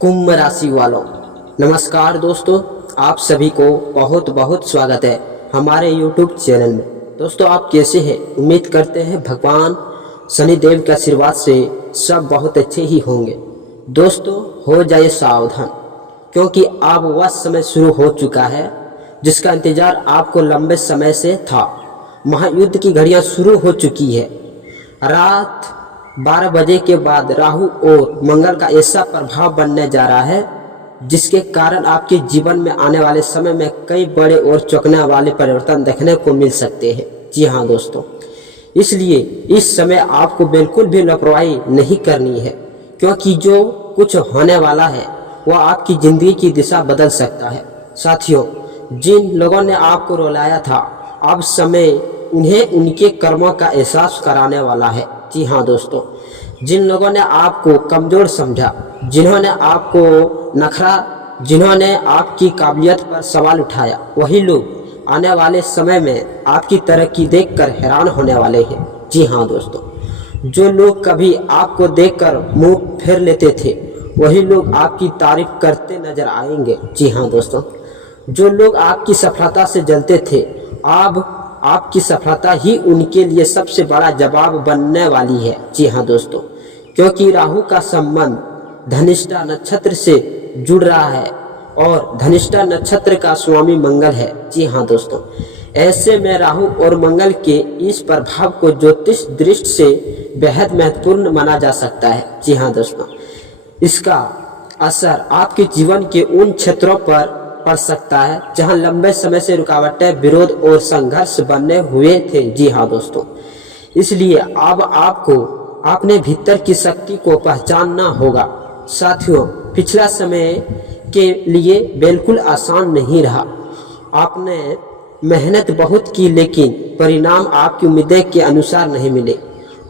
कुंभ राशि वालों, नमस्कार दोस्तों। आप सभी को बहुत बहुत स्वागत है हमारे YouTube चैनल में। दोस्तों, आप कैसे हैं? उम्मीद करते हैं भगवान शनिदेव के आशीर्वाद से सब बहुत अच्छे ही होंगे। दोस्तों, हो जाइए सावधान, क्योंकि अब वह समय शुरू हो चुका है जिसका इंतजार आपको लंबे समय से था। महायुद्ध की घड़ियां शुरू हो चुकी है। रात 12 बजे के बाद राहु और मंगल का ऐसा प्रभाव बनने जा रहा है जिसके कारण आपके जीवन में आने वाले समय में कई बड़े और चौंकाने वाले परिवर्तन देखने को मिल सकते हैं। जी हाँ दोस्तों, इसलिए इस समय आपको बिल्कुल भी लापरवाही नहीं करनी है, क्योंकि जो कुछ होने वाला है वह आपकी जिंदगी की दिशा बदल सकता है। साथियों, जिन लोगों ने आपको रुलाया था, अब समय उन्हें उनके कर्मों का एहसास कराने वाला है। जी हाँ दोस्तों, जिन लोगों ने आपको कमज़ोर समझा, जिन्होंने आपको नखरा, जिन्होंने आपकी काबिलियत पर सवाल उठाया, वही लोग आने वाले समय में आपकी तरक्की देखकर हैरान होने वाले हैं। जी हाँ दोस्तों, जो लोग कभी आपको देखकर मुंह फेर लेते थे, वही लोग आपकी तारीफ करते नजर आएंगे। जी हाँ दोस्तों, जो लोग आपकी सफलता से जलते थे, अब आपकी सफलता ही उनके लिए सबसे बड़ा जवाब बनने वाली है। जी हाँ दोस्तों, क्योंकि राहु का संबंध धनिष्ठा नक्षत्र से जुड़ रहा है और धनिष्ठा नक्षत्र का स्वामी मंगल है। जी हाँ दोस्तों, ऐसे में राहु और मंगल के इस प्रभाव को ज्योतिष दृष्टि से बेहद महत्वपूर्ण माना जा सकता है। जी हाँ दोस्तों, इसका असर आपके जीवन के उन क्षेत्रों पर पड़ सकता है जहां लंबे समय से रुकावटें, विरोध और संघर्ष बने हुए थे। जी हाँ दोस्तों, इसलिए अब आपको अपने भीतर की शक्ति को पहचानना होगा। साथियों, पिछला समय के लिए बिल्कुल आसान नहीं रहा। आपने मेहनत बहुत की, लेकिन परिणाम आपकी उम्मीदें के अनुसार नहीं मिले।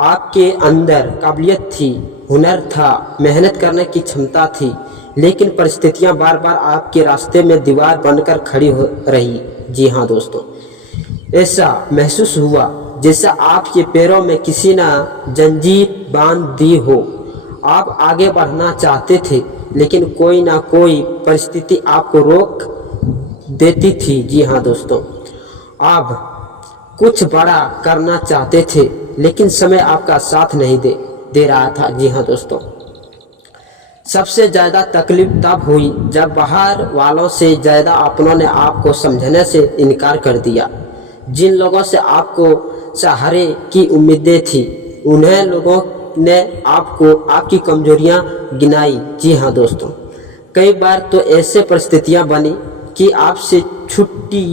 आपके अंदर काबिलियत थी, हुनर था, मेहनत करने की क्षमता थी, लेकिन परिस्थितियां बार बार आपके रास्ते में दीवार बनकर खड़ी हो रही। जी हाँ दोस्तों, ऐसा महसूस हुआ जैसा आपके पैरों में किसी ने जंजीर बांध दी हो। आप आगे बढ़ना चाहते थे, लेकिन कोई ना कोई परिस्थिति आपको रोक देती थी। जी हाँ दोस्तों, आप कुछ बड़ा करना चाहते थे, लेकिन समय आपका साथ नहीं दे रहा था। जी हाँ दोस्तों, सबसे ज़्यादा तकलीफ तब हुई जब बाहर वालों से ज़्यादा अपनों ने आपको समझने से इनकार कर दिया। जिन लोगों से आपको सहारे की उम्मीदें थी, उन्हें लोगों ने आपको आपकी कमजोरियां गिनाई। जी हाँ दोस्तों, कई बार तो ऐसे परिस्थितियां बनी कि आपसे छुट्टी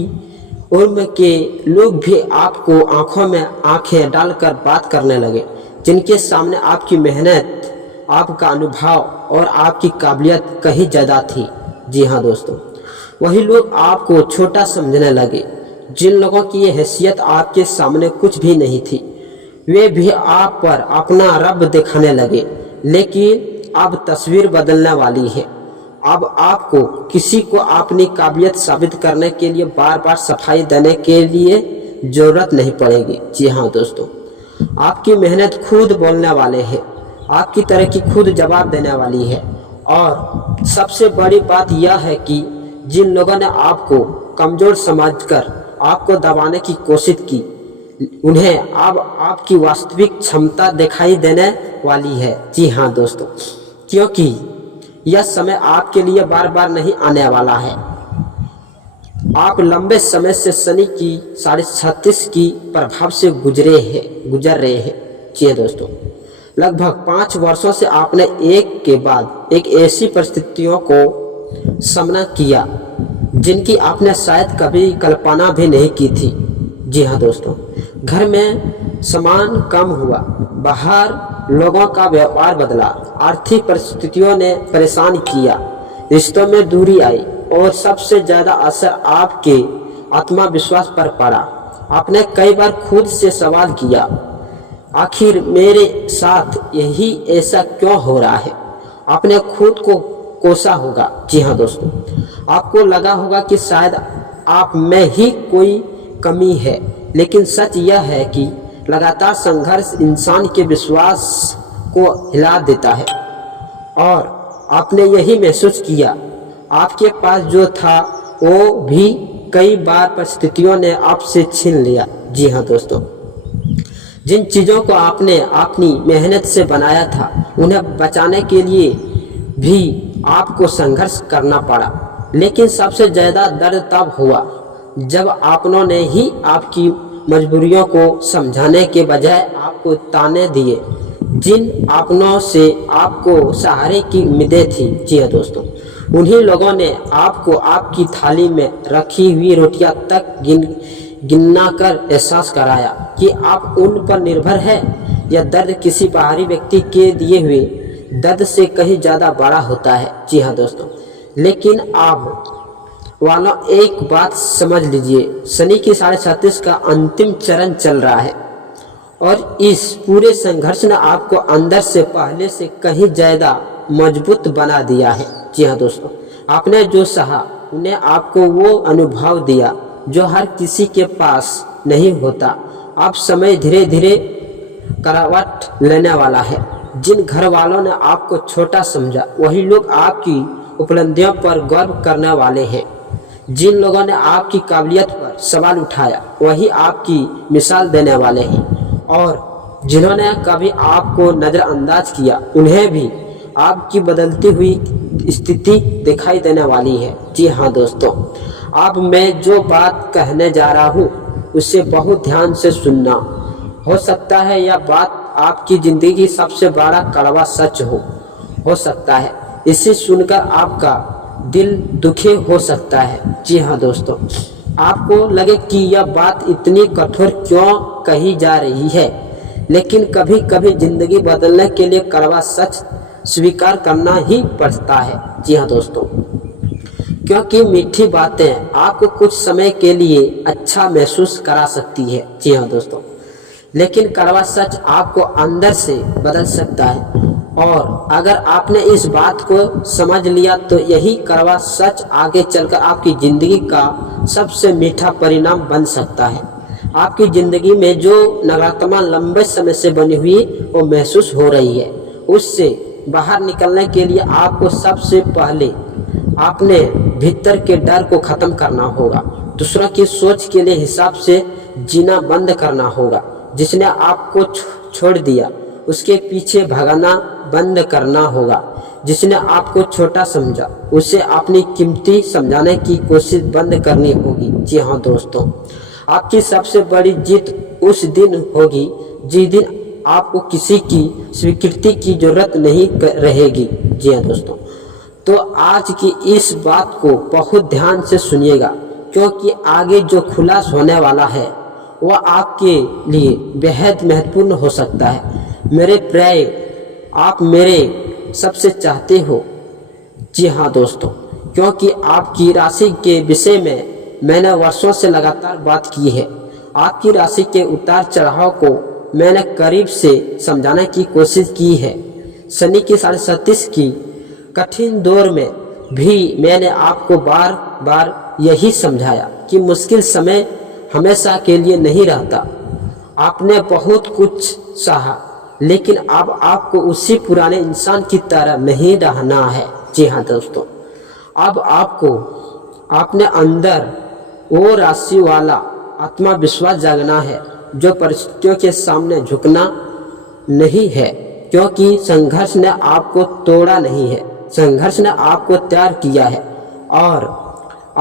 उम्र के लोग भी आपको आंखों में आंखें डालकर बात करने लगे, जिनके सामने आपकी मेहनत, आपका अनुभव और आपकी काबिलियत कहीं ज़्यादा थी। जी हाँ दोस्तों, वही लोग आपको छोटा समझने लगे। जिन लोगों की ये हैसियत आपके सामने कुछ भी नहीं थी, वे भी आप पर अपना रब दिखाने लगे। लेकिन अब तस्वीर बदलने वाली है। अब आपको किसी को अपनी काबिलियत साबित करने के लिए बार बार सफाई देने के लिए ज़रूरत नहीं पड़ेगी। जी हाँ दोस्तों, आपकी मेहनत खुद बोलने वाले हैं, आपकी तरक्की खुद जवाब देने वाली है। और सबसे बड़ी बात यह है कि जिन लोगों ने आपको कमज़ोर समझकर आपको दबाने की कोशिश की, उन्हें अब आपकी वास्तविक क्षमता दिखाई देने वाली है। जी हाँ दोस्तों, क्योंकि यह समय आपके लिए बार बार नहीं आने वाला है। आप लंबे समय से शनि की 36.5 की प्रभाव से गुजर रहे हैं। जी हाँ दोस्तों, लगभग 5 वर्षों से आपने एक के बाद एक ऐसी परिस्थितियों को सामना किया जिनकी आपने शायद कभी कल्पना भी नहीं की थी। जी हाँ दोस्तों, घर में सामान कम हुआ, बाहर लोगों का व्यवहार बदला, आर्थिक परिस्थितियों ने परेशान किया, रिश्तों में दूरी आई और सबसे ज़्यादा असर आपके आत्मविश्वास पर पड़ा। आपने कई बार खुद से सवाल किया, आखिर मेरे साथ यही ऐसा क्यों हो रहा है? आपने खुद को कोसा होगा। जी हाँ दोस्तों, आपको लगा होगा कि शायद आप में ही कोई कमी है, लेकिन सच यह है कि लगातार संघर्ष इंसान के विश्वास को हिला देता है और आपने यही महसूस किया, आपके पास जो था वो भी कई बार परिस्थितियों ने आपसे छीन लिया। जी हाँ दोस्तों, जिन चीज़ों को आपने अपनी मेहनत से बनाया था उन्हें बचाने के लिए भी आपको संघर्ष करना पड़ा। लेकिन सबसे ज़्यादा दर्द तब हुआ जब आपने ही आपकी मजबूरियों को समझाने के बजाय आपको ताने दिए। जिन अपनों से आपको सहारे की उम्मीदें थी, जी हाँ दोस्तों, उन्हीं लोगों ने आपको आपकी थाली में रखी हुई रोटियां तक गिनना कर एहसास कराया कि आप उन पर निर्भर है। यह दर्द किसी बाहरी व्यक्ति के दिए हुए दर्द से कहीं ज़्यादा बड़ा होता है। जी हाँ दोस्तों, लेकिन आप वालों एक बात समझ लीजिए, शनि की 36 का अंतिम चरण चल रहा है और इस पूरे संघर्ष ने आपको अंदर से पहले से कहीं ज़्यादा मजबूत बना दिया है। जी हाँ दोस्तों, आपने जो सहा उन्हें आपको वो अनुभव दिया जो हर किसी के पास नहीं होता। अब समय धीरे धीरे करवट लेने वाला है। जिन घर वालों ने आपको छोटा समझा वही लोग आपकी उपलब्धियों पर गर्व करने वाले हैं। जिन लोगों ने आपकी काबिलियत पर सवाल उठाया वही आपकी मिसाल देने वाले हैं, और जिन्होंने कभी आपको नज़रअंदाज किया उन्हें भी आपकी बदलती हुई स्थिति दिखाई देने वाली है। जी हाँ दोस्तों, अब मैं जो बात कहने जा रहा हूँ उसे बहुत ध्यान से सुनना। हो सकता है यह बात आपकी ज़िंदगी की सबसे बड़ा कड़वा सच हो सकता है। इसे सुनकर आपका दिल दुखी हो सकता है। जी हाँ दोस्तों, आपको लगे कि यह बात इतनी कठोर क्यों कही जा रही है, लेकिन कभी कभी ज़िंदगी बदलने के लिए कड़वा सच स्वीकार करना ही पड़ता है। जी हाँ दोस्तों, क्योंकि मीठी बातें आपको कुछ समय के लिए अच्छा महसूस करा सकती है। जी हाँ दोस्तों, लेकिन कड़वा सच आपको अंदर से बदल सकता है, और अगर आपने इस बात को समझ लिया तो यही कड़वा सच आगे चलकर आपकी ज़िंदगी का सबसे मीठा परिणाम बन सकता है। आपकी ज़िंदगी में जो नकारात्मक लंबे समय से बनी हुई वो महसूस हो रही है, उससे बाहर निकलने के लिए आपको सबसे पहले अपने भीतर के डर को ख़त्म करना होगा। दूसरों की सोच के लिए हिसाब से जीना बंद करना होगा। जिसने आपको छोड़ दिया उसके पीछे भागना बंद करना होगा। जिसने आपको छोटा समझा उसे अपनी कीमती समझाने की कोशिश बंद करनी होगी। जी हाँ दोस्तों, आपकी सबसे बड़ी जीत उस दिन होगी जिस दिन आपको किसी की स्वीकृति की जरूरत नहीं रहेगी। जी हाँ दोस्तों, तो आज की इस बात को बहुत ध्यान से सुनिएगा, क्योंकि आगे जो खुलास होने वाला है वह आपके लिए बेहद महत्वपूर्ण हो सकता है। मेरे प्रिय, आप मेरे सबसे चाहते हो। जी हाँ दोस्तों, क्योंकि आपकी राशि के विषय में मैंने वर्षों से लगातार बात की है। आपकी राशि के उतार चढ़ाव को मैंने करीब से समझाने की कोशिश की है। शनि की 37 की कठिन दौर में भी मैंने आपको बार बार यही समझाया कि मुश्किल समय हमेशा के लिए नहीं रहता। आपने बहुत कुछ सहा, लेकिन अब आपको उसी पुराने इंसान की तरह नहीं रहना है। जी हाँ दोस्तों, अब आपको अपने अंदर वो राशि वाला आत्मविश्वास जागना है जो परिस्थितियों के सामने झुकना नहीं है, क्योंकि संघर्ष ने आपको तोड़ा नहीं है, संघर्ष ने आपको तैयार किया है। और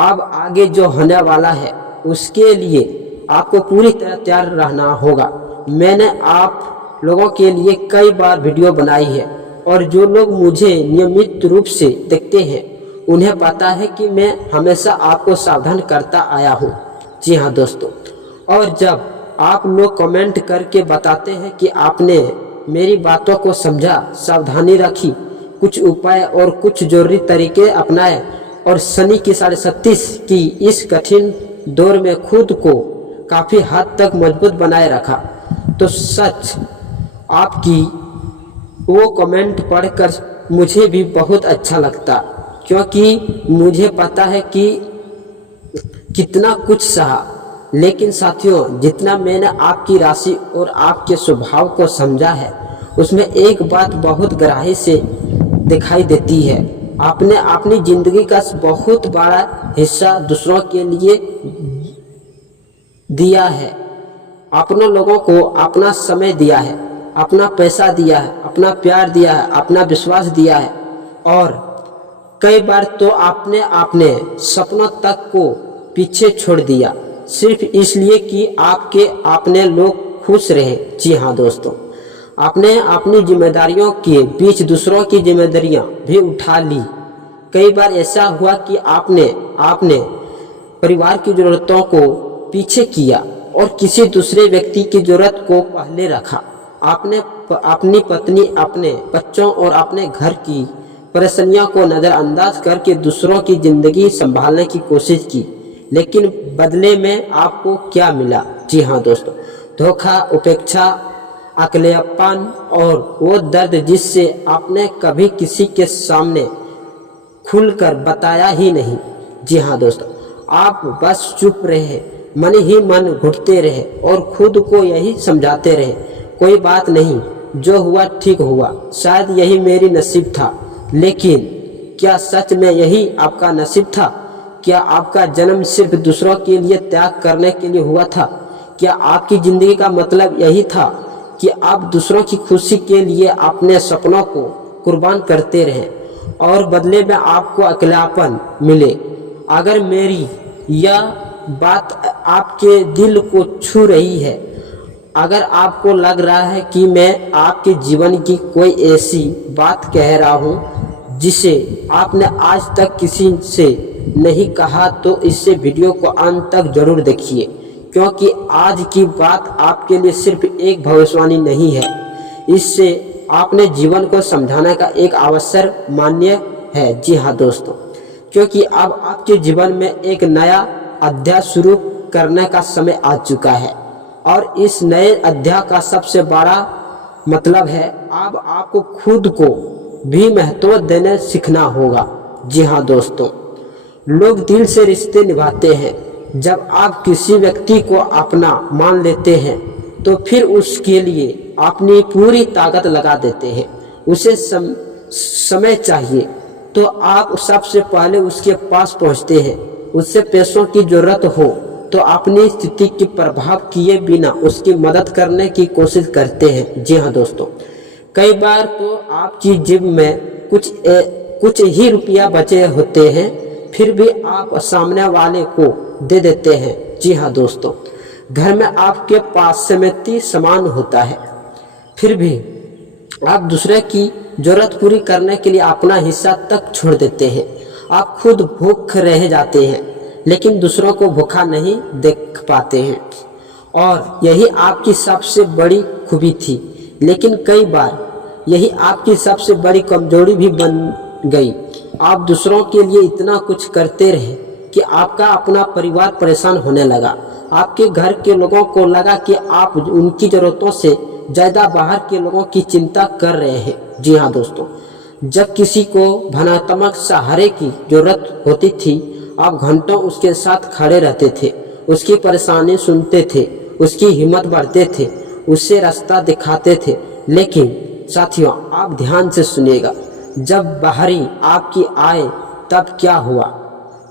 अब आगे जो होने वाला है उसके लिए आपको पूरी तरह तैयार रहना होगा। मैंने आप लोगों के लिए कई बार वीडियो बनाई है, और जो लोग मुझे नियमित रूप से देखते हैं उन्हें पता है कि मैं हमेशा आपको सावधान करता आया हूँ। जी हाँ दोस्तों, और जब आप लोग कमेंट करके बताते हैं कि आपने मेरी बातों को समझा, सावधानी रखी, कुछ उपाय और कुछ जरूरी तरीके अपनाए और शनि की 37 की इस कठिन दौर में खुद को काफ़ी हद तक मजबूत बनाए रखा, तो सच आपकी वो कमेंट पढ़कर मुझे भी बहुत अच्छा लगता, क्योंकि मुझे पता है कि कितना कुछ सहा। लेकिन साथियों, जितना मैंने आपकी राशि और आपके स्वभाव को समझा है उसमें एक बात बहुत गहराई से दिखाई देती है। आपने अपनी जिंदगी का बहुत बड़ा हिस्सा दूसरों के लिए दिया है, अपने लोगों को अपना समय दिया है, अपना पैसा दिया है, अपना प्यार दिया है, अपना विश्वास दिया है, और कई बार तो आपने अपने सपनों तक को पीछे छोड़ दिया सिर्फ इसलिए कि आपके अपने लोग खुश रहे। जी हाँ दोस्तों, आपने अपनी जिम्मेदारियों के बीच दूसरों की जिम्मेदारियां भी उठा ली। कई बार ऐसा हुआ कि आपने परिवार की जरूरतों को पीछे किया और किसी दूसरे व्यक्ति की जरूरत को पहले रखा। आपने अपनी पत्नी, अपने बच्चों और अपने घर की परेशानियों को नज़रअंदाज करके दूसरों की जिंदगी संभालने की कोशिश की, लेकिन बदले में आपको क्या मिला? जी हाँ दोस्तों, धोखा, उपेक्षा, अकेलापन और वो दर्द जिससे आपने कभी किसी के सामने खुलकर बताया ही नहीं। जी हाँ दोस्तों, आप बस चुप रहे, मन ही मन घुटते रहे और खुद को यही समझाते रहे, कोई बात नहीं, जो हुआ ठीक हुआ, शायद यही मेरी नसीब था। लेकिन क्या सच में यही आपका नसीब था? क्या आपका जन्म सिर्फ दूसरों के लिए त्याग करने के लिए हुआ था? क्या आपकी जिंदगी का मतलब यही था कि आप दूसरों की खुशी के लिए अपने सपनों को कुर्बान करते रहें और बदले में आपको अकेलापन मिले? अगर मेरी यह बात आपके दिल को छू रही है, अगर आपको लग रहा है कि मैं आपके जीवन की कोई ऐसी बात कह रहा हूँ जिसे आपने आज तक किसी से नहीं कहा, तो इससे वीडियो को अंत तक जरूर देखिए, क्योंकि आज की बात आपके लिए सिर्फ एक भविष्यवाणी नहीं है, इससे आपने जीवन को समझाने का एक अवसर मान्य है। जी हाँ दोस्तों, क्योंकि अब आपके जीवन में एक नया अध्याय शुरू करने का समय आ चुका है और इस नए अध्याय का सबसे बड़ा मतलब है अब आपको खुद को भी महत्व देने सीखना होगा। जी हाँ दोस्तों, लोग दिल से रिश्ते निभाते हैं। जब आप किसी व्यक्ति को अपना मान लेते हैं तो फिर उसके लिए अपनी पूरी ताकत लगा देते हैं। उसे समय चाहिए तो आप सबसे पहले उसके पास पहुंचते हैं। उससे पैसों की जरूरत हो तो अपनी स्थिति की प्रभाव किए बिना उसकी मदद करने की कोशिश करते हैं। जी हाँ दोस्तों, कई बार तो आपकी जेब में कुछ ही रुपया बचे होते हैं, फिर भी आप सामने वाले को दे देते हैं। जी हाँ दोस्तों, घर में आपके पास सीमित सामान होता है, फिर भी आप दूसरे की जरूरत पूरी करने के लिए अपना हिस्सा तक छोड़ देते हैं। आप खुद भूख रह जाते हैं लेकिन दूसरों को भूखा नहीं देख पाते हैं, और यही आपकी सबसे बड़ी खूबी थी। लेकिन कई बार यही आपकी सबसे बड़ी कमजोरी भी बन गई। आप दूसरों के लिए इतना कुछ करते रहे कि आपका अपना परिवार परेशान होने लगा। आपके घर के लोगों को लगा कि आप उनकी जरूरतों से ज़्यादा बाहर के लोगों की चिंता कर रहे हैं। जी हाँ दोस्तों, जब किसी को भावनात्मक सहारे की जरूरत होती थी, आप घंटों उसके साथ खड़े रहते थे, उसकी परेशानी सुनते थे, उसकी हिम्मत बढ़ाते थे, उससे रास्ता दिखाते थे। लेकिन साथियों, आप ध्यान से सुनिएगा, जब बाहरी आपकी आए तब क्या हुआ?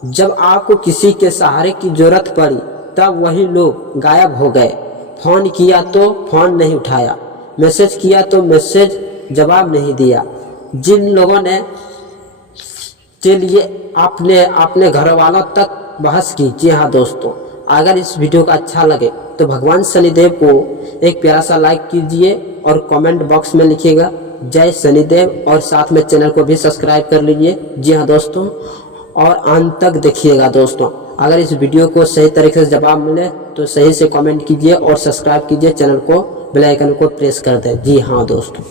जब आपको किसी के सहारे की जरूरत पड़ी तब वही लोग गायब हो गए। फोन किया तो फोन नहीं उठाया, मैसेज किया तो मैसेज जवाब नहीं दिया। जिन लोगों ने के लिए अपने घर वालों तक बहस की। जी हाँ दोस्तों, अगर इस वीडियो का अच्छा लगे तो भगवान शनिदेव को एक प्यारा सा लाइक कीजिए और कमेंट बॉक्स में लिखिएगा जय शनिदेव, और साथ में चैनल को भी सब्सक्राइब कर लीजिए। जी हाँ दोस्तों, और अंत तक देखिएगा दोस्तों। अगर इस वीडियो को सही तरीके से जवाब मिले तो सही से कमेंट कीजिए और सब्सक्राइब कीजिए, चैनल को बेल आइकन को प्रेस कर दें। जी हाँ दोस्तों।